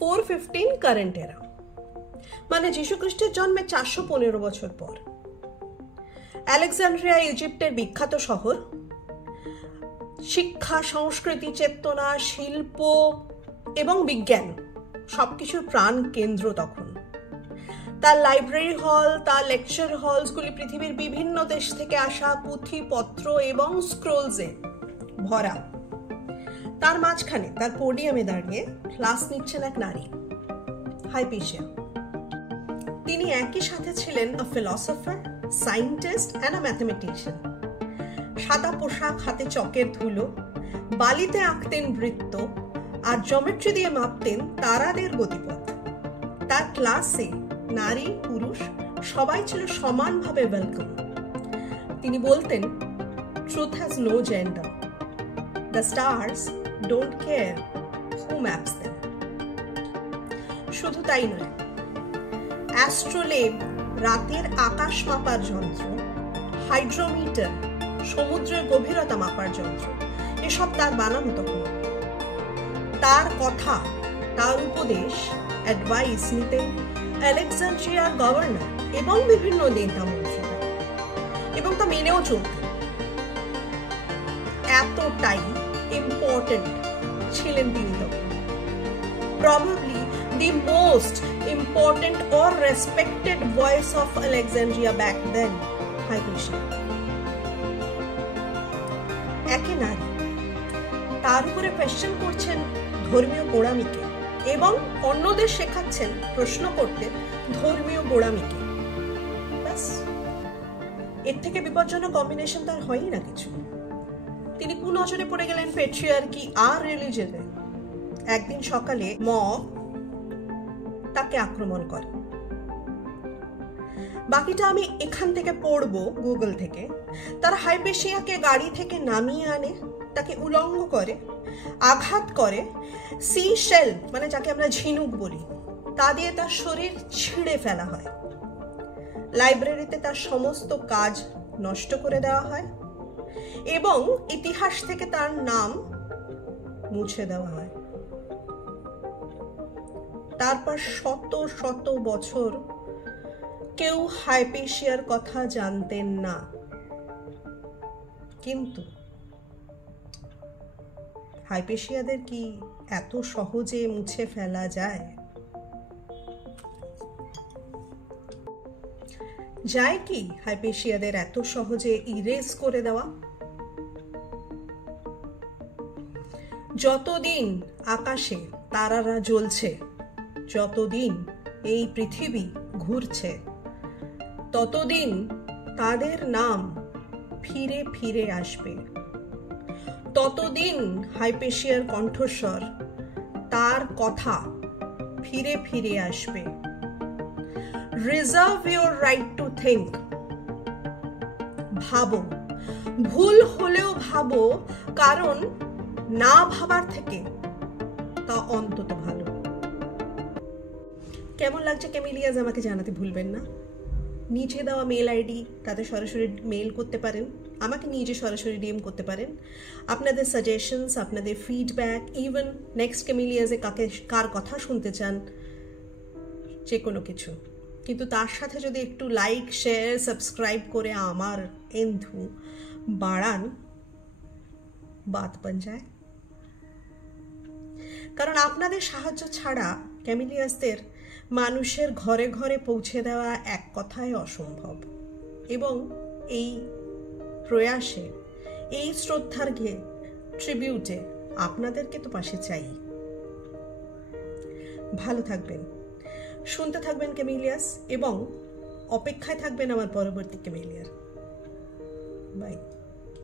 415 current এরা, মানে যীশু খ্রিস্টের জন্মে 415 বছর পর। আলেকজান্দ্রিয়া ইজিপ্টের বিখ্যাত শহর, শিক্ষা, সংস্কৃতি, চেতনা, শিল্প এবং বিজ্ঞান সবকিছুর প্রাণ কেন্দ্র তখন। তার লাইব্রেরি হল, তার লেকচার হলসগুলি পৃথিবীর বিভিন্ন দেশ থেকে আসা পুঁথিপত্র এবং স্ক্রোলসে ভরা। তার মাঝখানে তার পোডিয়ামে দাঁড়িয়ে ক্লাস নিচ্ছেন এক নারী, হাইপেশিয়া। তিনি একই সাথে ছিলেন a philosopher, scientist and a mathematician. সাদা পোশাক, হাতে চকের ধুলো, বালিতে আঁকতেন বৃত্ত আর জমেট্রি দিয়ে মাপতেন তারাদের গতিপথ। তার ক্লাসে নারী পুরুষ সবাই ছিল সমানভাবে ওয়েলকাম। তিনি বলতেন, truth has no gender, the stars don't care who maps them. শুধু তাই নয়, অ্যাস্ট্রোলেব রাতের আকাশ মাপার যন্ত্র, হাইড্রোমিটার সমুদ্রের গভীরতা মাপার যন্ত্র, এসব তার বানানো তখন। তার কথা, তার উপদেশ, অ্যাডভাইস নিতেন আলেকজান্দ্রিয়ার গভর্নর এবং বিভিন্ন নেতা মন্ত্রীরা, এবং তা মেনেও চলতেন। এতটাই ইম্পর্টেন্ট ছিলেন তিনি তখন। Probably the most important or respected voice of Alexandria back then, Hypatia. একে নারী, তার উপরে কোয়েশ্চেন করছেন ধর্মীয় গোঁড়ামিকে এবং অন্যদের শেখাচ্ছেন প্রশ্ন করতে ধর্মীয় গোঁড়ামিকে। ব্যাস, এর থেকে বিপজ্জনক কম্বিনেশন তার হয়ই না কিছু। তিনি কুনজরে পড়ে গেলেন পেট্রিয়ার্কি আর রিলিজনে। একদিন সকালে মব তাকে আক্রমণ করে। বাকিটা আমি এখান থেকে পড়বো গুগল থেকে। তারা হাইপেশিয়াকে গাড়ি থেকে নামিয়ে আনে, তাকে উলঙ্গ করে, আঘাত করে, সি শেল মানে যাকে আমরা ঝিনুক বলি তা দিয়ে তার শরীর ছিঁড়ে ফেলা হয়। লাইব্রেরিতে তার সমস্ত কাজ নষ্ট করে দেওয়া হয় এবং ইতিহাস থেকে তার নাম মুছে দেওয়া হয়। তারপর শত শত বছর কেউ হাইপেশিয়ার কথা জানতেন না। কিন্তু হাইপেশিয়াদের কি এত সহজে মুছে ফেলা যায়? যায় কি হাইপেশিয়াদের এত সহজে ইরেজ করে দেওয়া? যতদিন আকাশে তারারা জ্বলছে, যতদিন এই পৃথিবী ঘুরছে, ততদিন তাদের নাম ফিরে ফিরে আসবে। ততদিন হাইপেশিয়ার কণ্ঠস্বর, তার কথা ফিরে ফিরে আসবে। Reserve your right to think. ভাবো, ভুল হলেও ভাবো, কারণ না ভাবার থেকে তা অন্তত ভালো। কেমন লাগছে ক্যামিলিয়াস আমাকে জানাতে ভুলবেন না। নিচে দেওয়া মেল আইডি, তাতে সরাসরি মেল করতে পারেন, আমাকে নিজে সরাসরি ডিএম করতে পারেন। আপনাদের সাজেশনস, আপনাদের ফিডব্যাক, ইভেন নেক্সট ক্যামিলিয়াসে কার কথা শুনতে চান, যে কোনো কিছু। কিন্তু তার সাথে যদি একটু লাইক, শেয়ার, সাবস্ক্রাইব করে আমার এন্ধু বাড়ান, বাত বন যায়। কারণ আপনাদের সাহায্য ছাড়া ক্যামিলিয়াসদের মানুষের ঘরে ঘরে পৌঁছে দেওয়া এক কথায় অসম্ভব। এবং এই প্রয়াসে, এই শ্রদ্ধার্ঘ্যে, ট্রিবিউটে আপনাদেরকে তো পাশে চাই। ভালো থাকবেন, শুনতে থাকবেন ক্যামিলিয়াস এবং অপেক্ষায় থাকবেন আমার পরবর্তী ক্যামিলিয়ার। বাই।